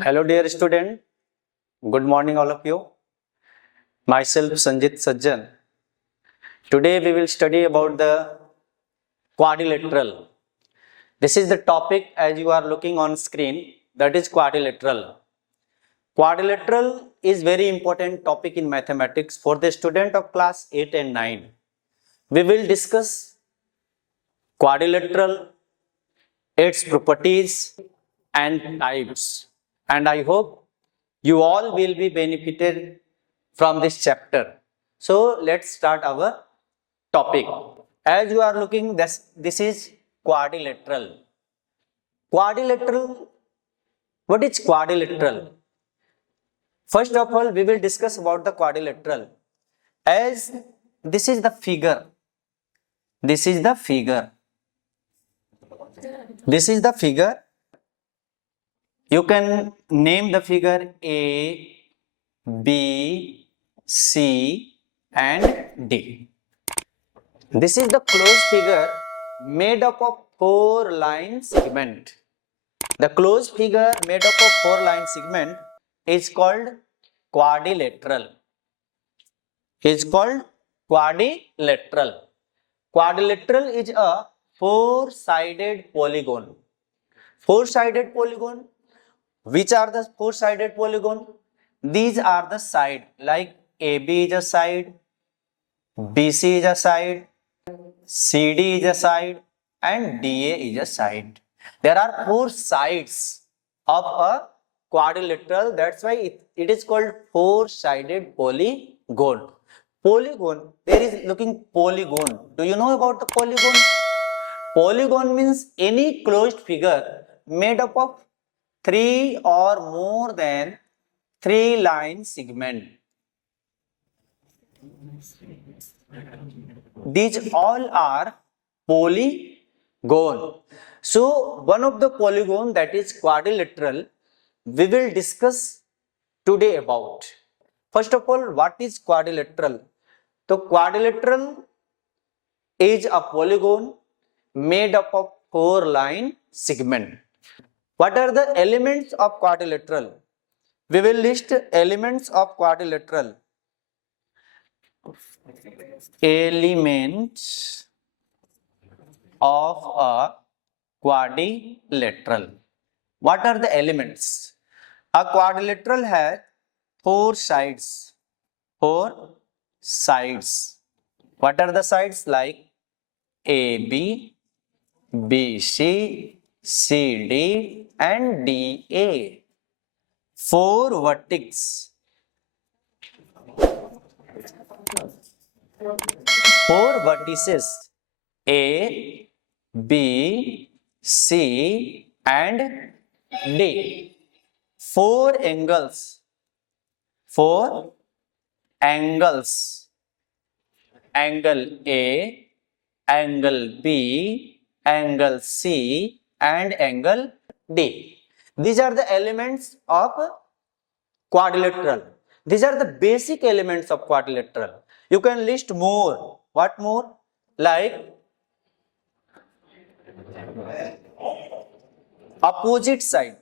Hello, dear student. Good morning, all of you. Myself, Sanjit Sajjan. Today, we will study about the quadrilateral. This is the topic as you are looking on screen. That is quadrilateral. Quadrilateral is very important topic in mathematics for the student of class 8 and 9. We will discuss quadrilateral, its properties and types. And I hope you all will be benefited from this chapter. So let's start our topic. As you are looking, this is quadrilateral. Quadrilateral, what is quadrilateral? First of all, we will discuss about the quadrilateral. As this is the figure. This is the figure. This is the figure. You can name the figure A, B, C and D. This is the closed figure made up of 4 line segment. The closed figure made up of 4 line segment is called quadrilateral. Is called quadrilateral. Quadrilateral is a 4-sided polygon. 4-sided polygon. Which are the 4-sided polygon? These are the side, like AB is a side, BC is a side, CD is a side and DA is a side. There are 4 sides of a quadrilateral. That's why it is called 4-sided polygon. Polygon, there is looking polygon. Do you know about the polygon? Polygon means any closed figure made up of 3 or more than 3 line segment. These all are polygon. So one of the polygon, that is quadrilateral, we will discuss today about. First of all, what is quadrilateral? So quadrilateral is a polygon made up of 4 line segment. What are the elements of quadrilateral? We will list elements of quadrilateral. Elements of a quadrilateral. What are the elements? A quadrilateral has 4 sides. 4 sides. What are the sides? Like AB, BC, CD and DA. 4 vertices. 4 vertices A, B, C and D. 4 angles. 4 angles. Angle A, angle B, angle C and angle D. These are the elements of quadrilateral. These are the basic elements of quadrilateral. You can list more. What more? Like opposite side.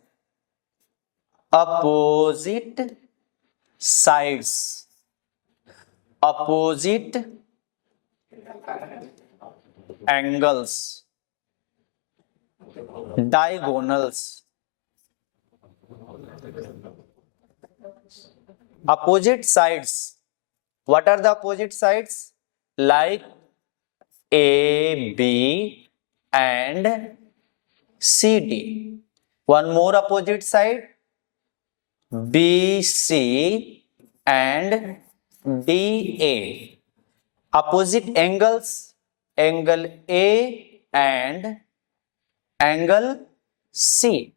Opposite sides. Opposite angles. Diagonals. Opposite sides. What are the opposite sides? Like A, B and CD. One more opposite side, BC and DA. Opposite angles, angle A and angle C,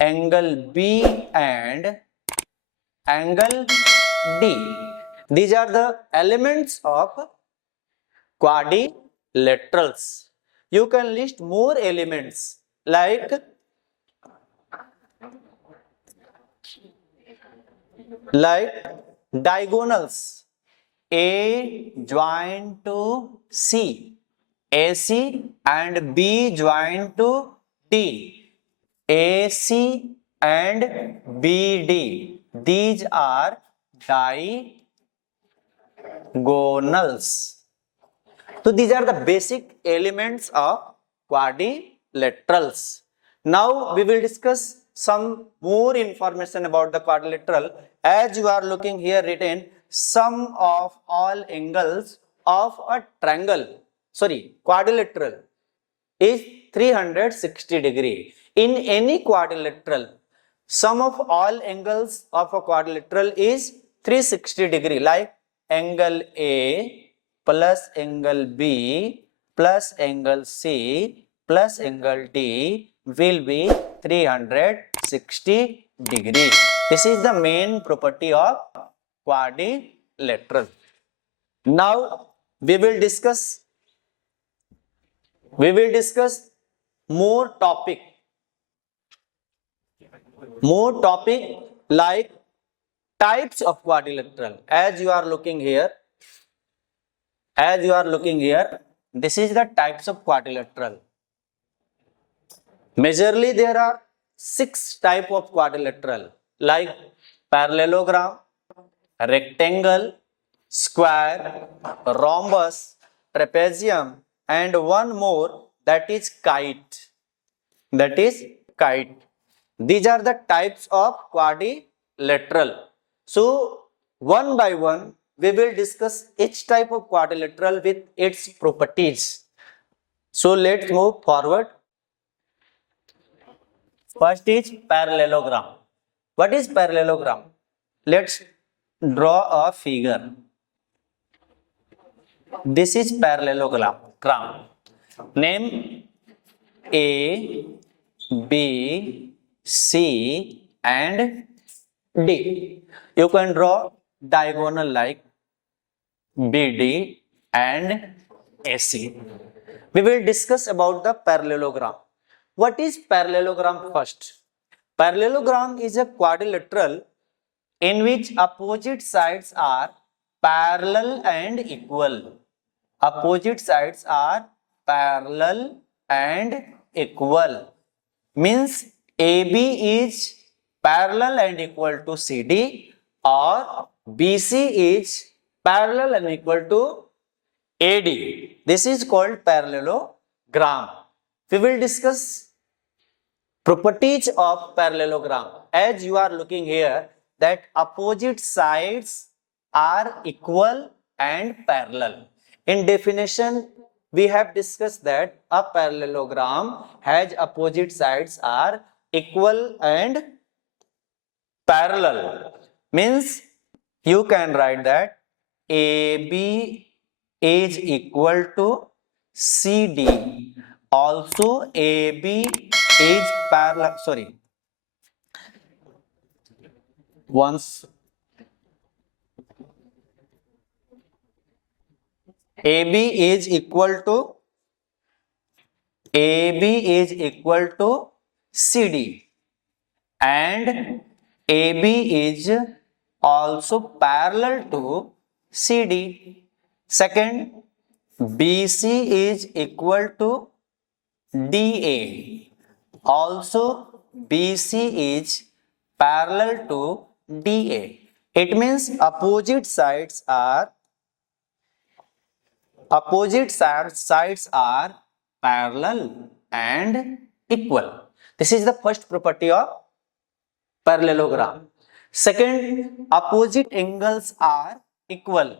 angle B and angle D. These are the elements of quadrilaterals. You can list more elements like diagonals. A joined to C, AC and B joined to D, AC and BD. These are diagonals. So these are the basic elements of quadrilaterals. Now we will discuss some more information about the quadrilateral. As you are looking here written, sum of all angles of a triangle, sorry, quadrilateral is 360 degree. In any quadrilateral, sum of all angles of a quadrilateral is 360 degree, like angle A plus angle B plus angle C plus angle D will be 360 degree. This is the main property of quadrilateral. Now we will discuss more topic like types of quadrilateral. As you are looking here, this is the types of quadrilateral. Majorly there are 6 type of quadrilateral, like parallelogram, rectangle, square, rhombus, trapezium, and one more, that is kite. These are the types of quadrilateral. So one by one we will discuss each type of quadrilateral with its properties. So let's move forward. First is parallelogram. What is parallelogram? Let's draw a figure. This is parallelogram. Name A, B, C and D. You can draw diagonal like BD and AC. We will discuss about the parallelogram. What is parallelogram first? Parallelogram is a quadrilateral in which opposite sides are parallel and equal. Opposite sides are parallel and equal. Means AB is parallel and equal to CD, or BC is parallel and equal to AD. This is called parallelogram. We will discuss properties of parallelogram. As you are looking here, that opposite sides are equal and parallel. In definition, we have discussed that a parallelogram has opposite sides are equal and parallel. Means you can write that AB is equal to CD. Also AB is parallel, sorry, once AB is equal to CD and AB is also parallel to CD. Second, BC is equal to DA. Also BC is parallel to DA. It means opposite sides are parallel and equal. This is the first property of parallelogram. Second, opposite angles are equal.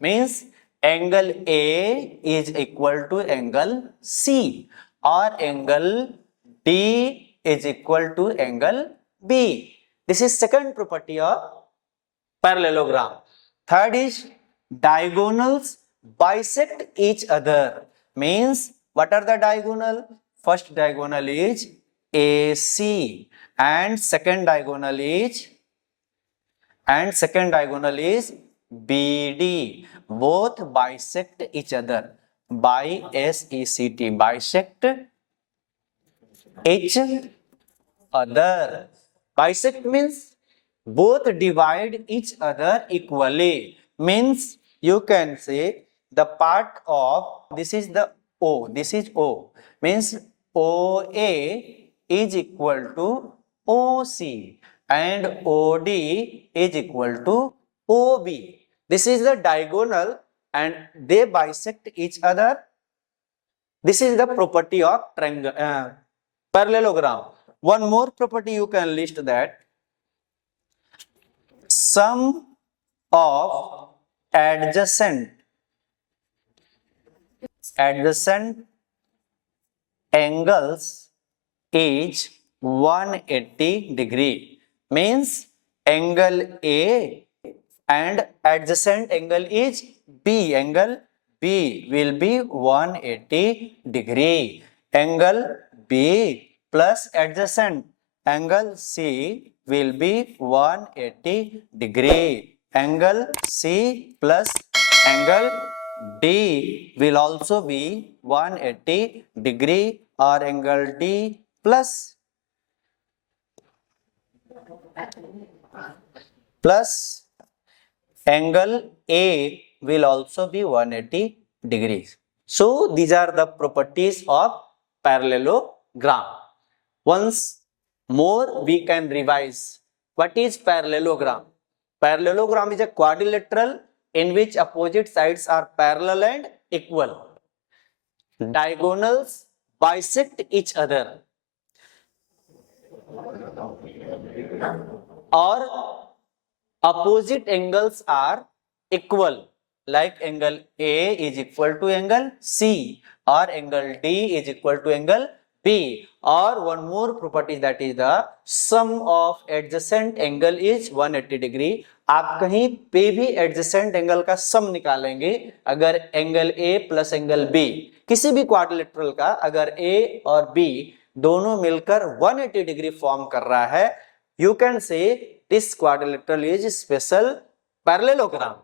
Means angle A is equal to angle C, or angle D is equal to angle B. This is second property of parallelogram. Third is diagonals bisect each other. Means what are the diagonal? First diagonal is AC and second diagonal is BD. Both bisect each other. Bisect, bisect each other. Bisect means both divide each other equally. Means you can say the part of, this is the O, this is O, means OA is equal to OC and OD is equal to OB. This is the diagonal and they bisect each other. This is the property of triangle, parallelogram. One more property you can list, that sum of adjacent angles is 180 degree. Means angle A and adjacent angle is B. Angle B will be 180 degree. Angle B plus adjacent angle C will be 180 degree. Angle C plus angle D will also be 180 degree, or angle D plus angle A will also be 180 degrees. So these are the properties of parallelogram. Once more we can revise. What is parallelogram? Parallelogram is a quadrilateral in which opposite sides are parallel and equal. Diagonals bisect each other, or opposite angles are equal, like angle A is equal to angle C, or angle D is equal to angle B, or one more property, that is the sum of adjacent angle is 180 degree. आप कहीं पे भी adjacent angle का सम निकालेंगे, अगर angle A plus angle B, किसी भी क्वाड्रिलेटरल का अगर A और B दोनों मिलकर 180 डिग्री फॉर्म कर रहा है, you can say this quadrilateral is special parallelogram.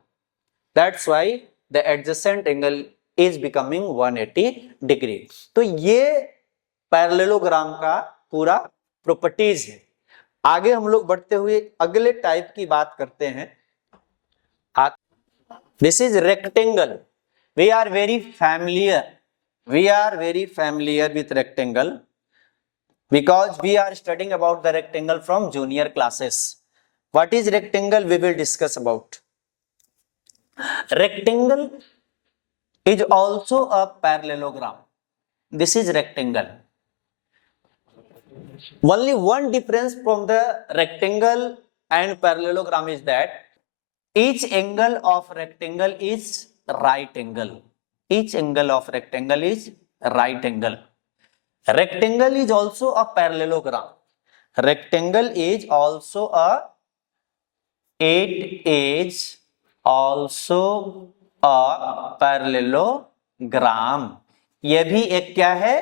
That's why the adjacent angle is becoming 180 degree. तो ये पैरेललोग्राम का पूरा प्रॉपर्टीज है. आगे हम लोग बढ़ते हुए अगले टाइप की बात करते हैं. This is rectangle. We are very familiar with rectangle because we are studying about the rectangle from junior classes. What is rectangle? We will discuss about. Rectangle is also a parallelogram. This is rectangle. Only one difference from the rectangle and parallelogram is that each angle of rectangle is right angle. Each angle of rectangle is right angle. Rectangle is also a parallelogram. Rectangle is also a parallelogram. ये भी एक क्या है?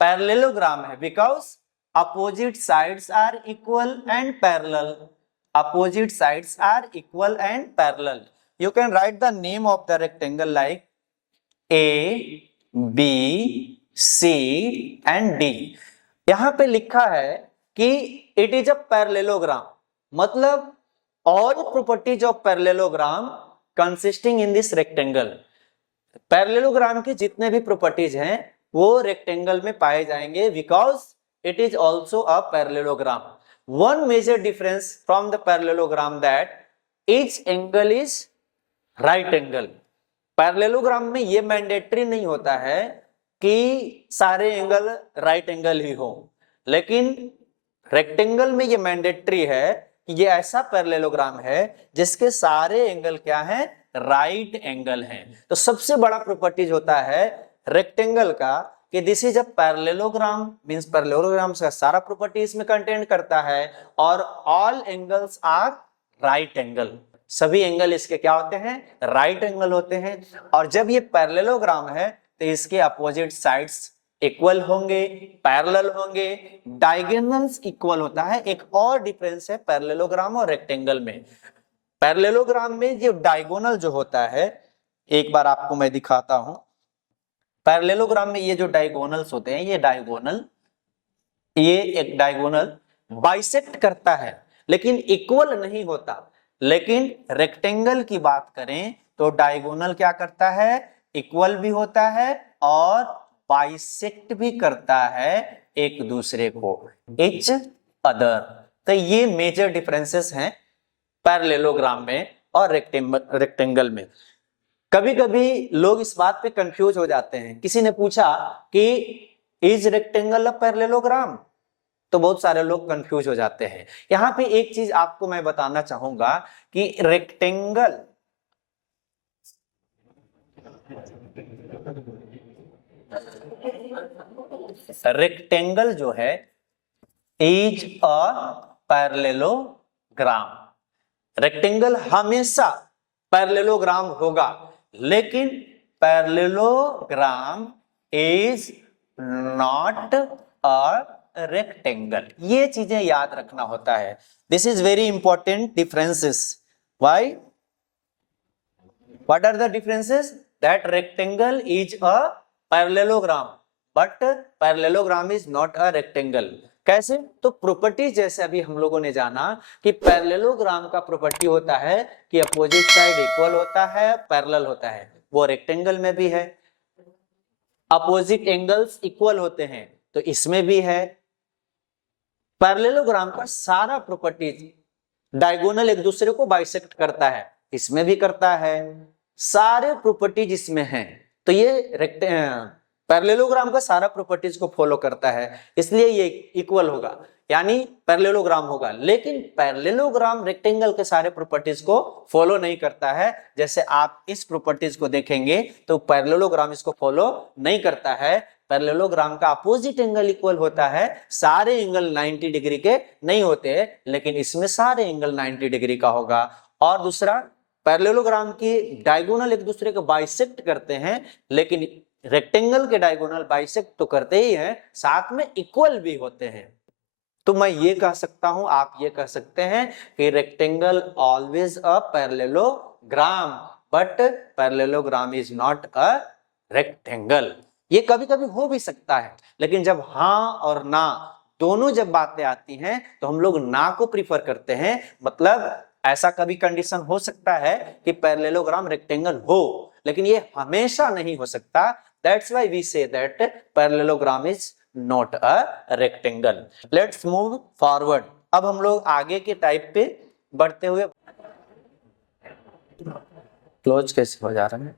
पैरेललोग्राम है, because opposite sides are equal and parallel. Opposite sides are equal and parallel. You can write the name of the rectangle like A, B, C and D. यहां पे लिखा है कि it is a parallelogram. मतलब all properties of parallelogram consisting in this rectangle. Parallelogram के जितने भी प्रॉपर्टीज हैं वो रेक्टेंगल में पाए जाएंगे, because it is also a parallelogram. One major difference from the parallelogram that each angle is right angle. Parallelogram में ये मैंडेटरी नहीं होता है कि सारे एंगल राइट एंगल ही हो, लेकिन रेक्टेंगल में ये मैंडेटरी है कि ये ऐसा पैरेललोग्राम है जिसके सारे एंगल क्या हैं? राइट एंगल हैं. तो सबसे बड़ा प्रॉपर्टीज होता है रेक्टेंगल का कि this is a parallelogram, means parallelogram का सारा प्रॉपर्टी इसमें कंटेन करता है, और all angles are right angle. सभी एंगल इसके क्या होते हैं? राइट एंगल होते हैं. और जब ये पैरेललोग्राम है तो इसके अपोजिट साइड्स इक्वल होंगे, पैरेलल होंगे, डायगोनल्स इक्वल होता है. एक और डिफरेंस है पैरेललोग्राम और रेक्टेंगल में. पैरेललोग्राम में जो डायगोनल जो होता है, एक बार आपको मैं दिखाता हूं. पैरेललोग्राम में ये जो डायगोनल्स होते हैं, ये एक डायगोनल बाइसेक्ट करता है लेकिन इक्वल नहीं होता. लेकिन रेक्टेंगल की बात करें तो डायगोनल क्या करता है? इक्वल भी होता है और बाइसेक्ट भी करता है एक दूसरे को, इच अदर. तो ये मेजर डिफरेंसेस हैं पैरेललोग्राम में और रेक्टेंगल में। कभी कभी लोग इस बात पे कंफ्यूज हो जाते हैं। किसी ने पूछा कि इज रेक्टेंगल अ पैरेललोग्राम, तो बहुत सारे लोग कंफ्यूज हो जाते हैं। यहां पे एक चीज आपको मैं बताना चाहूंगा कि रेक्टेंगल जो है इज अ पैरेललोग्राम। रेक्टेंगल हमेशा पैरेललोग्राम होगा, लेकिन parallelogram is not a rectangle. ये चीजें याद रखना होता है। This is very important differences. Why? What are the differences? That rectangle is a parallelogram, but parallelogram is not a rectangle. कैसे? तो प्रॉपर्टी जैसे अभी हम लोगों ने जाना कि पैरेललोग्राम का प्रॉपर्टी होता है कि अपोजिट साइड इक्वल होता है, पैरेलल होता है, वो रेक्टेंगल में भी है। अपोजिट एंगल्स इक्वल होते हैं, तो इसमें भी है। पैरेललोग्राम का सारा प्रॉपर्टीज, डायगोनल एक दूसरे को बाइसेक्ट करता है, इसमें भी करता है, सारे प्रॉपर्टीज इसमें हैं। तो ये पैरेललोग्राम का सारा प्रॉपर्टीज को फॉलो करता है, इसलिए ये इक्वल होगा, यानी पैरेललोग्राम होगा। लेकिन पैरेललोग्राम रेक्टेंगल के सारे प्रॉपर्टीज को फॉलो नहीं करता है। जैसे आप इस प्रॉपर्टीज को देखेंगे तो पैरेललोग्राम इसको फॉलो नहीं करता है। पैरेललोग्राम का अपोजिट एंगल इक्वल होता है, सारे एंगल 90 डिग्री के नहीं होते, लेकिन इसमें सारे एंगल 90 डिग्री का होगा। और दूसरा, पैरेललोग्राम की डायगोनल एक दूसरे को बाइसेक्ट करते हैं, लेकिन रेक्टेंगल के डायगोनल बाइसेक्ट तो करते ही हैं, साथ में इक्वल भी होते हैं। तो मैं ये कह सकता हूं, आप ये कह सकते हैं कि rectangle always a parallelogram, but parallelogram is not a rectangle. ये कभी कभी हो भी सकता है, लेकिन जब हाँ और ना दोनों जब बातें आती हैं तो हम लोग ना को प्रीफर करते हैं। मतलब ऐसा कभी कंडीशन हो सकता है कि पैरेललोग्राम रेक्टेंगल हो, लेकिन ये हमेशा नहीं हो सकता। That's why we say that parallelogram is not a rectangle. Let's move forward. अब हम लोग आगे के टाइप पे बढ़ते हुए, क्लोज कैसे हो जा रहा है?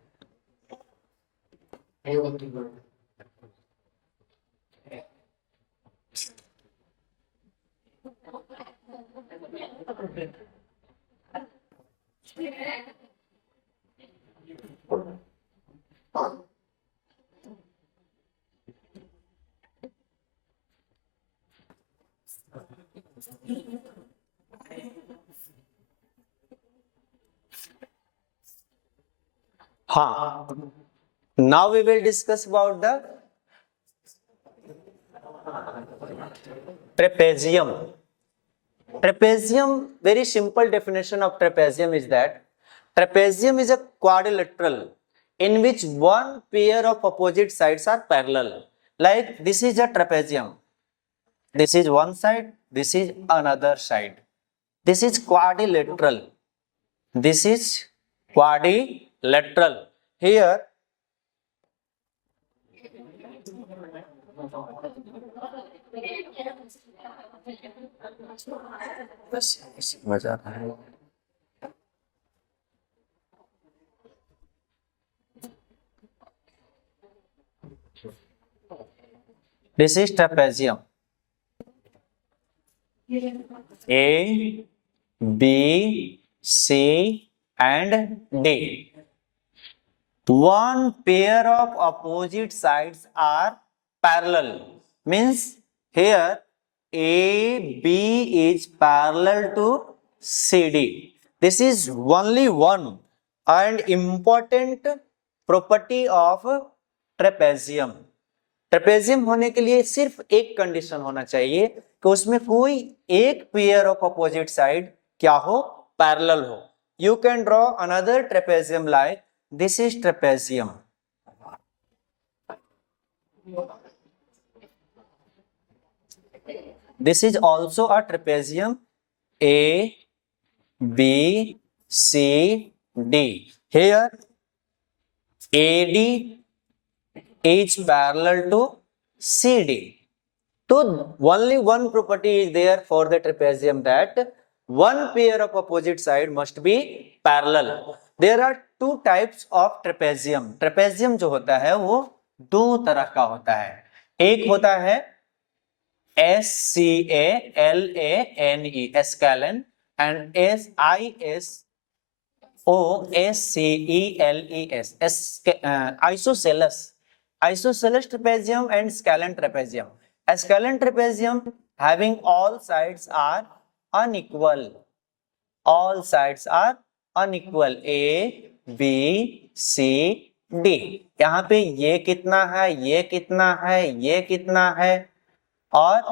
हाँ, now we will discuss about the trapezium. Trapezium, very simple definition of trapezium is that trapezium is a quadrilateral in which one pair of opposite sides are parallel. Like this is a trapezium. This is one side, this is another side. This is quadrilateral. This is quadrilateral. Here मजा आ रहा है। This is trapezium. A, B, C and D. One pair of opposite sides are parallel. Means here A, B is parallel to CD. This is only one and important property of trapezium. Trapezium होने के लिए सिर्फ एक कंडीशन होना चाहिए कि उसमें कोई एक पेयर ऑफ अपोजिट साइड क्या हो? पैरेलल हो। You can draw another trapezium like this is trapezium. This is also a trapezium A, B, C, D. Here AD is parallel to CD. तो only one property is there for the trapezium, that one pair of opposite side must be parallel. There are two types of trapezium. trapezium जो होता है वो दो तरह का होता है. एक होता है SCALANE, scalene, and SISOSCELES, isosceles. Isosceles trapezium and scalene trapezium. A scalene trapezium having all sides are unequal. All sides are unequal. A, B, C, D. यहाँ पे ये कितना है, ये कितना है, ये कितना है और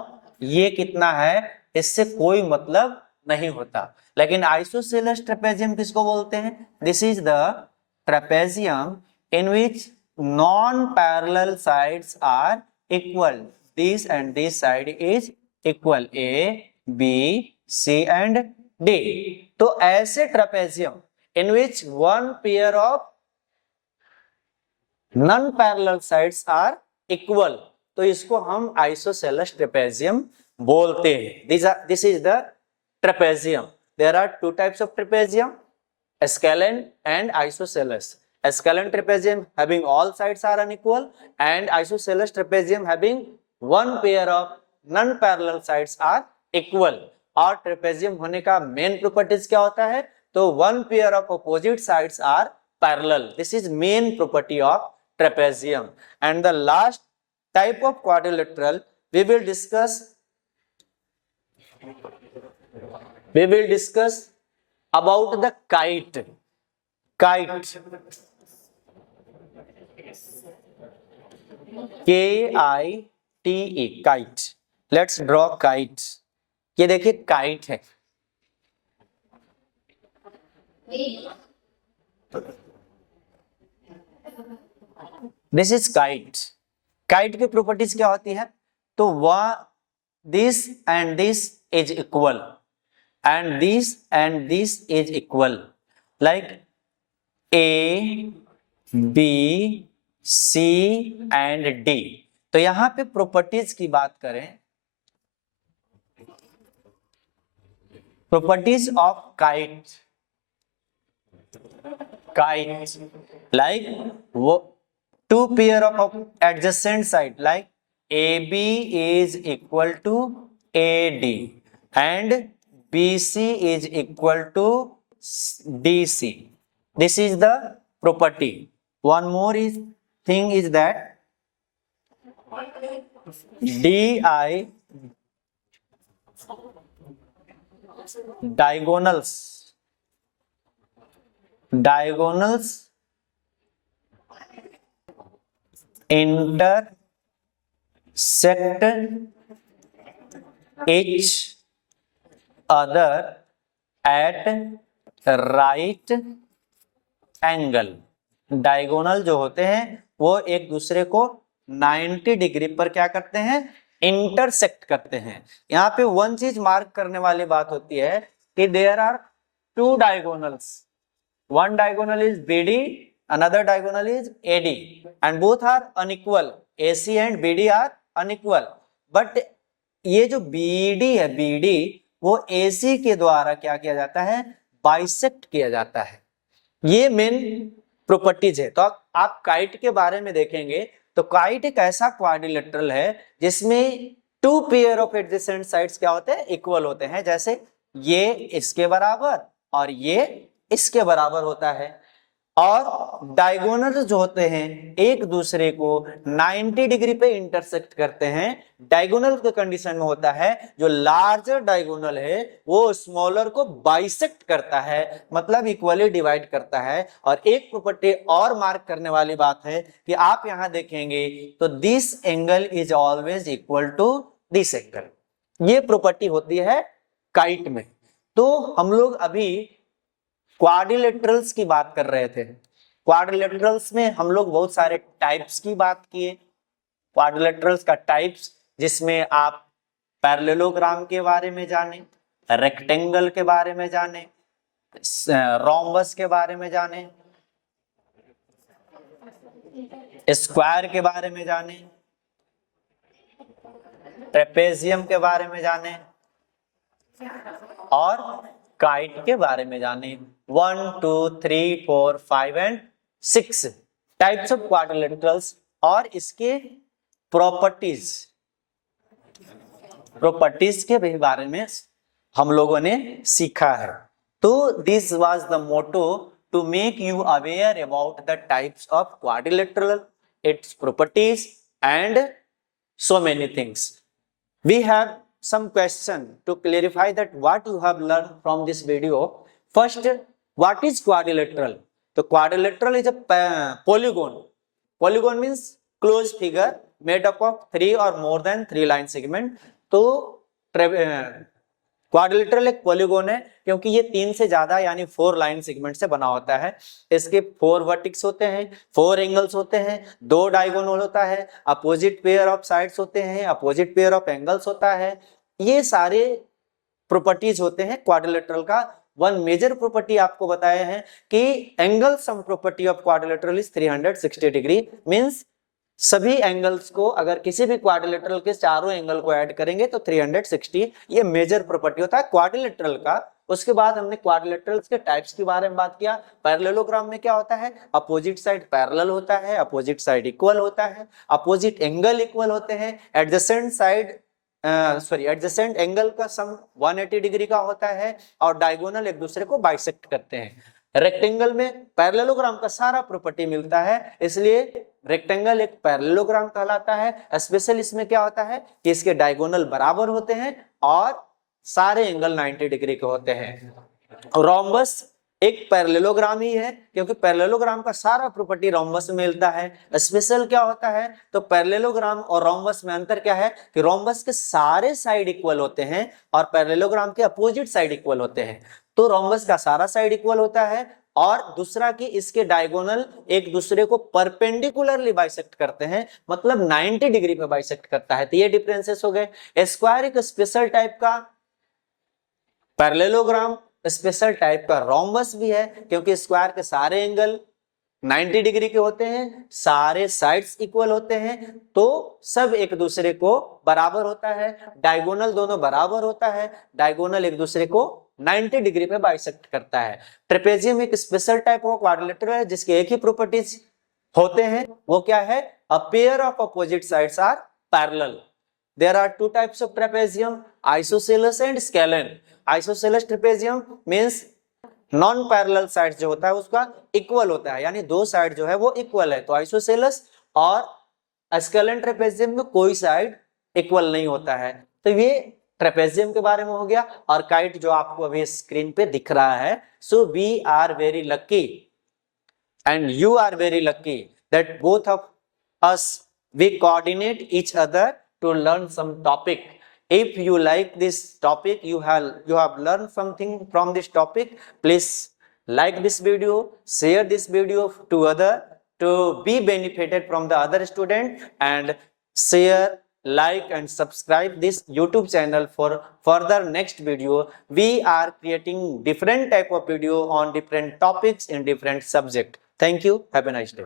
ये कितना है, इससे कोई मतलब नहीं होता. लेकिन आइसोसेलेस ट्रेपेजियम किसको बोलते हैं? This is the trapezium in which non parallel sides are equal. This and this side is equal. A, B, C and D. तो ऐसे trapezium in which one pair of non parallel sides are equal, तो इसको हम isosceles trapezium बोलते हैं. This is the trapezium. There are two types of trapezium, scalene and isosceles. Scalene trapezium having all sides are unequal and isosceles trapezium having one pair of non-parallel sides are equal. और ट्रेपेजियम होने का main properties क्या होता है? तो one pair of opposite sides are parallel. This is main property of trapezium. And the last type of quadrilateral we will discuss about the kite. Kite, K-I-T-E, kite. Let's draw kite. ये देखिए काइट है. This is kite. Kite की प्रॉपर्टीज क्या होती है? तो वह this and this is equal and this is equal, like A, B, C and D. तो यहां पे प्रॉपर्टीज की बात करें, properties of kite, like two pair of adjacent side, like AB is equal to AD and BC is equal to DC. This is the property. One more thing is that DI, diagonals intersect each other at right angle. Diagonal जो होते हैं वो एक दूसरे को 90 डिग्री पर क्या करते हैं? इंटरसेक्ट करते हैं. यहाँ पे वन चीज मार्क करने वाली बात होती है कि there are two diagonals. One diagonal is BD, another diagonal is AD, and both are unequal. AC and BD are unequal. But ये जो BD है, BD वो AC के द्वारा क्या किया जाता है? बाइसेक्ट किया जाता है. ये मेन प्रॉपर्टीज है. तो आप काइट के बारे में देखेंगे तो काइट एक ऐसा क्वाड्रिलेटरल है जिसमें two pair of adjacent sides क्या होते हैं? इक्वल होते हैं. जैसे ये इसके बराबर और ये इसके बराबर होता है. और डायगोनल जो होते हैं एक दूसरे को 90 डिग्री पे इंटरसेक्ट करते हैं. डायगोनल के कंडीशन में होता है जो लार्जर डायगोनल है वो स्मॉलर को बाइसेक्ट करता है, मतलब इक्वली डिवाइड करता है. और एक प्रॉपर्टी और मार्क करने वाली बात है कि आप यहां देखेंगे तो this angle is always equal to this angle. ये प्रॉपर्टी होती है काइट में. तो हम लोग अभी क्वाड्रिलेटरल्स की बात कर रहे थे. क्वाड्रिलेटरल्स में हम लोग बहुत सारे टाइप्स की बात किए. क्वाड्रिलेटरल्स का टाइप्स जिसमें आप पैरेललोग्राम के बारे में जाने, रेक्टेंगल के बारे में जाने, रोम्बस के बारे में जाने, स्क्वायर के बारे में जाने, ट्रेपेजियम के बारे में जाने और काइट के बारे में जाने। 1 2 3 4 5 एंड 6 टाइप्स ऑफ क्वाड्रिलेटरल्स और इसके प्रॉपर्टीज के भी बारे में हम लोगों ने सीखा है। तो this was the motto to make you aware about the types of quadrilateral, its properties and so many things. We have some question to clarify that what you have learned from this video. First, what is quadrilateral? So quadrilateral is a polygon. Polygon means closed figure made up of 3 or more than 3 line segment. तो क्वाड्रिलेटरल एक पॉलीगोन है क्योंकि ये 3 से ज्यादा यानी 4 line segment से बना होता है। इसके 4 वर्टिक्स होते हैं, 4 एंगल्स होते हैं, 2 डायगोनल होता है, अपोजिट पेयर ऑफ साइड्स होते हैं, अपोजिट पेयर ऑफ एंगल्स होता है। ये सारे प्रॉपर्टीज होते हैं क्वाड्रिलेटरल का। वन मेजर प्रॉपर्टी आपको बताया है कि angle sum property of quadrilateral is 360 degree. Means सभी एंगल्स को अगर किसी भी क्वाड्रिलेटरल के चारों एंगल को ऐड करेंगे तो 360, ये मेजर प्रॉपर्टी होता है क्वाड्रिलेटरल का। उसके बाद हमने क्वाड्रिलेटरल्स के टाइप्स के बारे में बात किया। पैरेललोग्राम में क्या होता है, अपोजिट साइड पैरेलल होता है, अपोजिट साइड इक्वल होता है, अपोजिट एंगल इक्वल होते हैं, एडजेसेंट एंगल का सम 180 डिग्री का होता है और डायगोनल एक दूसरे को बाइसेक्ट करते हैं। रेक्टेंगल में पैरेललोग्राम का सारा प्रॉपर्टी मिलता है, इसलिए रेक्टेंगल एक पैरेललोग्राम कहलाता है। स्पेशल इसमें क्या होता है कि इसके डायगोनल बराबर होते हैं और सारे एंगल 90 डिग्री के होते हैं। रोम्बस एक पैरेललोग्राम ही है क्योंकि पैरेललोग्राम का सारा प्रॉपर्टी रोम्बस में मिलता है। स्पेशल क्या होता है, तो पैरेललोग्राम और रोम्बस में अंतर क्या है कि रोम्बस के सारे साइड इक्वल होते हैं और पैरेललोग्राम के अपोजिट साइड इक्वल होते हैं। तो रोम्बस का सारा साइड इक्वल होता है और दूसरा कि इसके डायगोनल एक दूसरे को परपेंडिकुलरली बाइसेक्ट करते हैं, मतलब 90 डिग्री पे बाइसेक्ट करता है। तो ये डिफरेंसेस हो गए। स्क्वायर एक स्पेशल टाइप का पैरेललोग्राम, स्पेशल टाइप का रोम्बस भी है क्योंकि स्क्वायर के सारे एंगल 90 डिग्री के होते हैं, सारे साइड्स इक्वल होते हैं, तो सब एक दूसरे को बराबर होता है, डायगोनल दोनों बराबर होता है, डायगोनल एक दूसरे को 90 डिग्री पे बाइसेक्ट करता है। ट्रेपेजियम एक स्पेशल टाइप ऑफ क्वाड्रिलेटरल है जिसके एक ही प्रॉपर्टीज होते हैं, वो क्या है, a pair of opposite sides are parallel. There are 2 types of trapezium, isosceles and scalene. Isosceles trapezium means non parallel side जो होता है उसका इक्वल होता है, यानी 2 साइड जो है वो इक्वल है, तो आइसोसेलेस। और स्केलेन ट्रेपेजियम में कोई साइड इक्वल नहीं होता है। तो ये ट्रेपेजियम के बारे में हो गया। और काइट जो आपको अभी स्क्रीन पे दिख रहा है। So we are very lucky and you are very lucky that both of us we coordinate each other to learn some topic. If you like this topic, you have learned something from this topic, please like this video, share this video to other to be benefited from the other student, and share, like and subscribe this YouTube channel for further next video. We are creating different type of video on different topics in different subject. Thank you. Have a nice day.